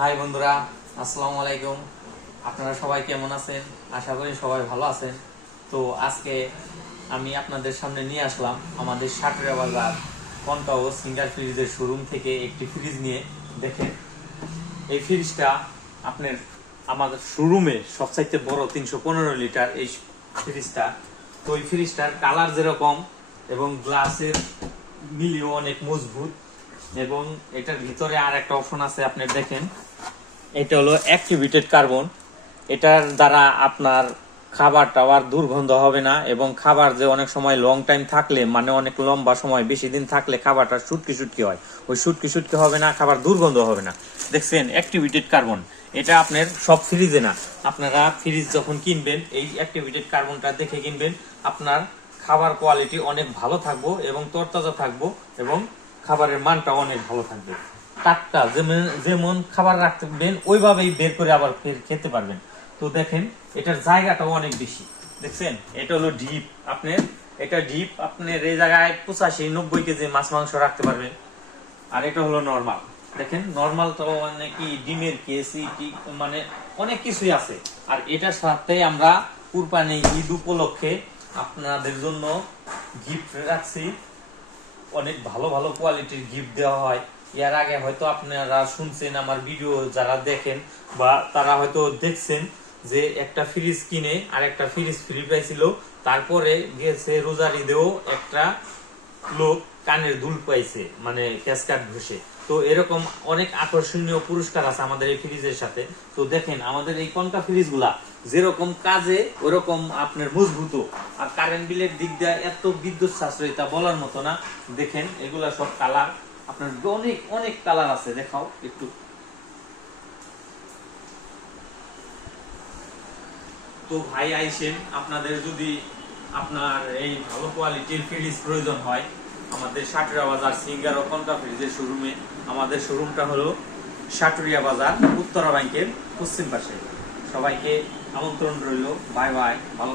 High বন্ধুরা, আসসালামু আলাইকুম। আপনারা সবাই কেমন আছেন? আশা করি সবাই ভালো আছেন। তো আজকে আমি আপনাদের সামনে নিয়ে আসলাম আমাদের সাটুরিয়া বাজার কনকাও সিঙ্গার ফ্রিজের শোরুম থেকে একটি ফ্রিজ নিয়ে। দেখেন, এই ফ্রিজটা আপনার আমাদের শোরুমে সবচাইতে বড় 315 লিটার এই ফ্রিজটা। তো এই ফ্রিজটার কালার যেরকম এবং গ্লাসের মিলিও অনেক মজবুত, এবং এটার ভিতরে আর একটা অপশন আছে, আপনি দেখেন, এটা হলো অ্যাক্টিভেটেড কার্বন। এটার দ্বারা আপনার খাবার টাবার দুর্গন্ধ হবে না, এবং খাবার যে অনেক সময় লং টাইম থাকলে, মানে অনেক লম্বা সময় বেশি দিন থাকলে খাবারটা শুটকি শুটকি হয়, ওই শুটকি শুটকি হবে না, খাবার দুর্গন্ধ হবে না। দেখছেন, অ্যাক্টিভেটেড কার্বন। এটা আপনার সব ফ্রিজে না, আপনারা ফ্রিজ যখন কিনবেন এই অ্যাক্টিভেটেড কার্বনটা দেখে কিনবেন। আপনার খাবার কোয়ালিটি অনেক ভালো থাকবো এবং তরতাজা থাকবো, এবং খাবারের মানটা অনেক ভালো থাকবে। টাটকা যেমন খাবার রাখবেন ওইভাবেই বের করে আবার ফের খেতে পারবেন। তো দেখেন, এটার জায়গাটাও অনেক বেশি। দেখছেন, এটা হলো ডিপ। আপনার এটা ডিপ, আপনার এই জায়গায় 85-90 কেজি মাছ মাংস রাখতে পারবেন। আর এটা হলো নর্মাল। দেখেন, নর্মাল তো মানে কি ডিমের কেসি, মানে অনেক কিছুই আছে। আর এটার সাথে আমরা কুরবানি ঈদ উপলক্ষে আপনাদের জন্য গিফট রাখছি। অনেক ভালো ভালো কোয়ালিটির গিফট দেওয়া হয়। এর আগে হয়তো আপনারা শুনছেন, আমার ভিডিও যারা দেখেন বা তারা হয়তো দেখছেন যে একটা ফ্রিজ কিনে আর একটা ফ্রিজ ফ্রি পাইছিল। তারপরে গেছে রোজার ঈদেও একটা লোক কানের দুল পাইছে, মানে ক্যাসকাট ঘষে। তো এরকম অনেক আকর্ষণীয় পুরস্কার আছে আমাদের এই ফ্রিজের সাথে। তো দেখেন, আমাদের এই কনকা ফ্রিজ গুলা যেরকম কাজে ওরকম আপনার মজবুত, আর কারেন্ট বিলের দিক দিয়ে এত বিদ্যুৎ সাশ্রয়ী তা বলার মতো না। দেখেন, এগুলা সব কালার, আপনার অনেক অনেক কালার আছে। দেখাও একটু। তো ভাই আইসেন, আপনাদের যদি আপনার এই ভালো কোয়ালিটির ফ্রিজ প্রয়োজন হয়, আমাদের সাটুরিয়া বাজার সিঙ্গার ও কনকা ফ্রিজের শোরুমে। আমাদের শোরুমটা হলো সাটুরিয়া বাজার, উত্তরা ব্যাংকের পশ্চিম পাশে। সবাইকে আমন্ত্রণ রইল। বাই বাই, ভালো।